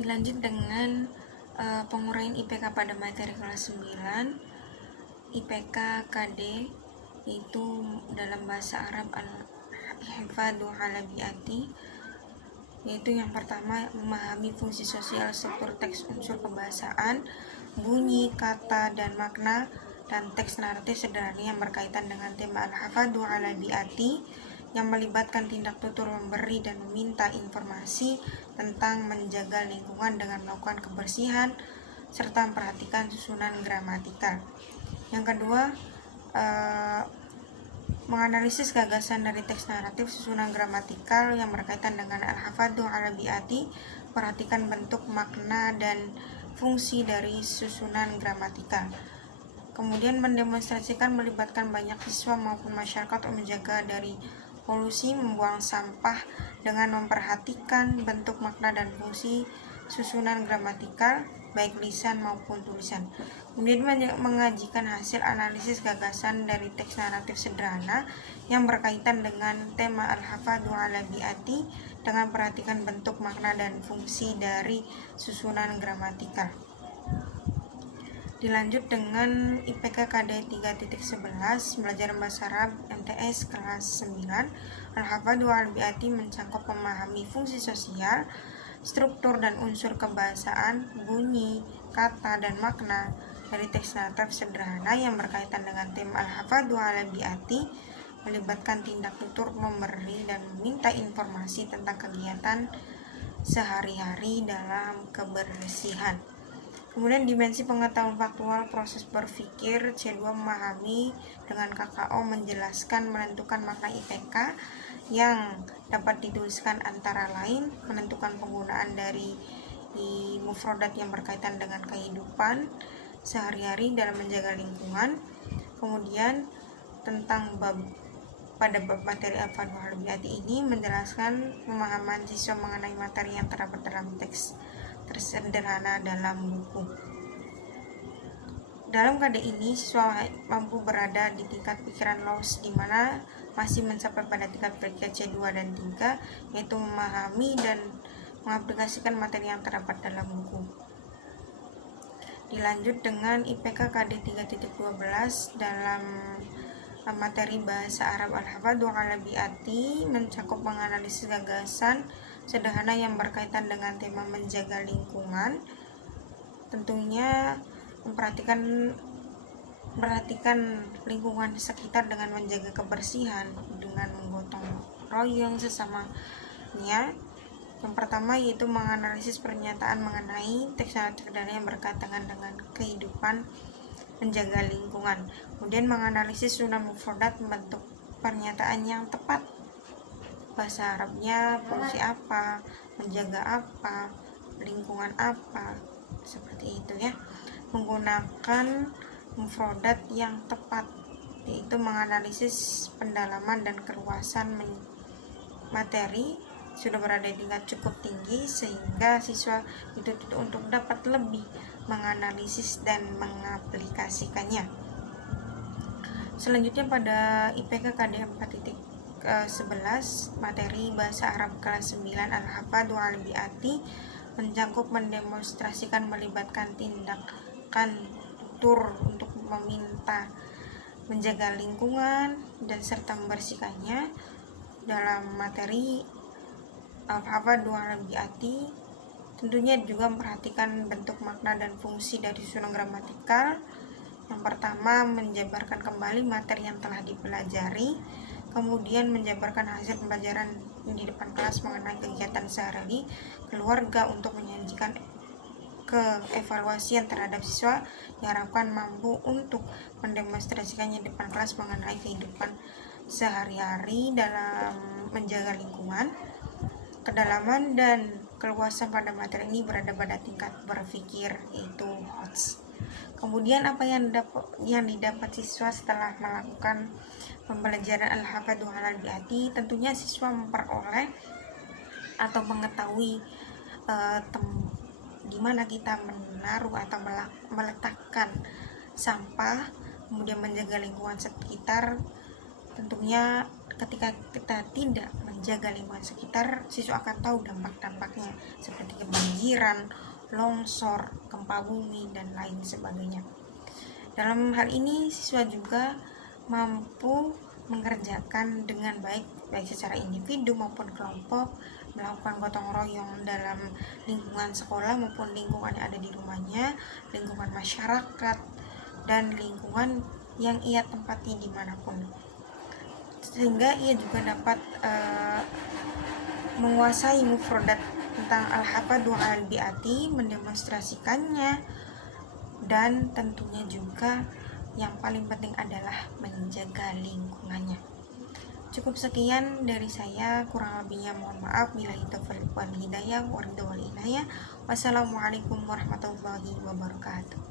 Dilanjut dengan penguraian IPK pada materi kelas 9, IPK KD, yaitu dalam bahasa Arab al-hifadhu ala bi'ati, yaitu yang pertama memahami fungsi sosial struktur teks unsur kebahasaan, bunyi, kata, dan makna, dan teks naratif sederhana yang berkaitan dengan tema al-hifadhu ala bi'ati yang melibatkan tindak tutur memberi dan meminta informasi tentang menjaga lingkungan dengan melakukan kebersihan serta memperhatikan susunan gramatikal. Yang kedua, menganalisis gagasan dari teks naratif susunan gramatikal yang berkaitan dengan al-hifadhu ala bi'ati, perhatikan bentuk, makna, dan fungsi dari susunan gramatikal. Kemudian mendemonstrasikan melibatkan banyak siswa maupun masyarakat untuk menjaga dari polusi, membuang sampah dengan memperhatikan bentuk, makna, dan fungsi susunan gramatikal baik lisan maupun tulisan. Kemudian mengajikan hasil analisis gagasan dari teks naratif sederhana yang berkaitan dengan tema al-hifadhu ala bi'ati dengan perhatikan bentuk, makna, dan fungsi dari susunan gramatikal. Dilanjut dengan IPK KD 3.11 belajar bahasa Arab MTS kelas 9. Al-hifadhu ala bi'ati mencakup memahami fungsi sosial, struktur dan unsur kebahasaan, bunyi, kata, dan makna dari teks naratif sederhana yang berkaitan dengan tema al-hifadhu ala bi'ati, melibatkan tindak tutur memberi dan meminta informasi tentang kegiatan sehari-hari dalam kebersihan. Kemudian dimensi pengetahuan faktual proses berpikir C2 memahami dengan KKO menjelaskan menentukan makna IPK yang dapat dituliskan antara lain menentukan penggunaan dari mufradat yang berkaitan dengan kehidupan sehari-hari dalam menjaga lingkungan. Kemudian tentang pada bab materi al-hifadhu ala bi'ati ini menjelaskan pemahaman siswa mengenai materi yang terdapat dalam teks tersederhana dalam buku. Dalam keadaan ini, siswa mampu berada di tingkat pikiran luas di mana masih mencapai pada tingkat pikir C2 dan 3, yaitu memahami dan mengaplikasikan materi yang terdapat dalam buku. Dilanjut dengan IPK KD 3.12 dalam materi bahasa Arab al-hifadhu ala bi'ati mencakup menganalisis gagasan sederhana yang berkaitan dengan tema menjaga lingkungan. Tentunya memperhatikan lingkungan sekitar dengan menjaga kebersihan dengan menggotong royong sesamanya. Yang pertama yaitu menganalisis pernyataan mengenai teks naratif sederhana yang berkaitan dengan kehidupan menjaga lingkungan. Kemudian menganalisis susunan mufradat membentuk pernyataan yang tepat. Bahasa Arabnya fungsi apa, menjaga apa, lingkungan apa, seperti itu ya. Menggunakan mufradat yang tepat, yaitu menganalisis pendalaman dan keluasan materi sudah berada di tingkat cukup tinggi sehingga siswa dituntut untuk dapat lebih menganalisis dan mengaplikasikannya. Selanjutnya pada IPK KD 4.11 materi bahasa Arab kelas 9 al-hifadhu ala bi'ati mencakup mendemonstrasikan melibatkan tindakan tutur untuk meminta menjaga lingkungan dan serta membersihkannya. Dalam materi al-hifadhu ala bi'ati tentunya juga memperhatikan bentuk, makna, dan fungsi dari susunan gramatikal. Yang pertama menjabarkan kembali materi yang telah dipelajari, kemudian menjabarkan hasil pembelajaran di depan kelas mengenai kegiatan sehari-hari keluarga untuk menyajikan keevaluasian terhadap siswa diharapkan mampu untuk mendemonstrasikannya di depan kelas mengenai kehidupan sehari-hari dalam menjaga lingkungan. Kedalaman dan keluasan pada materi ini berada pada tingkat berpikir yaitu HOTS. Kemudian apa yang didapat siswa setelah melakukan pembelajaran al-hifadhu ala bi'ati, tentunya siswa memperoleh atau mengetahui di mana kita menaruh atau meletakkan sampah, kemudian menjaga lingkungan sekitar. Tentunya ketika kita tidak menjaga lingkungan sekitar, siswa akan tahu dampak-dampaknya seperti kebanjiran, longsor, gempa bumi, dan lain sebagainya. Dalam hal ini, siswa juga mampu mengerjakan dengan baik secara individu maupun kelompok, melakukan gotong royong dalam lingkungan sekolah maupun lingkungan yang ada di rumahnya, lingkungan masyarakat, dan lingkungan yang ia tempati dimanapun, sehingga ia juga dapat menguasai mufradat tentang al-hafadhu al-bi'ati, mendemonstrasikannya, dan tentunya juga yang paling penting adalah menjaga lingkungannya. Cukup sekian dari saya, kurang lebihnya mohon maaf. Billahi taufiq wal hidayah, waridho wal inayah. Wassalamualaikum warahmatullahi wabarakatuh.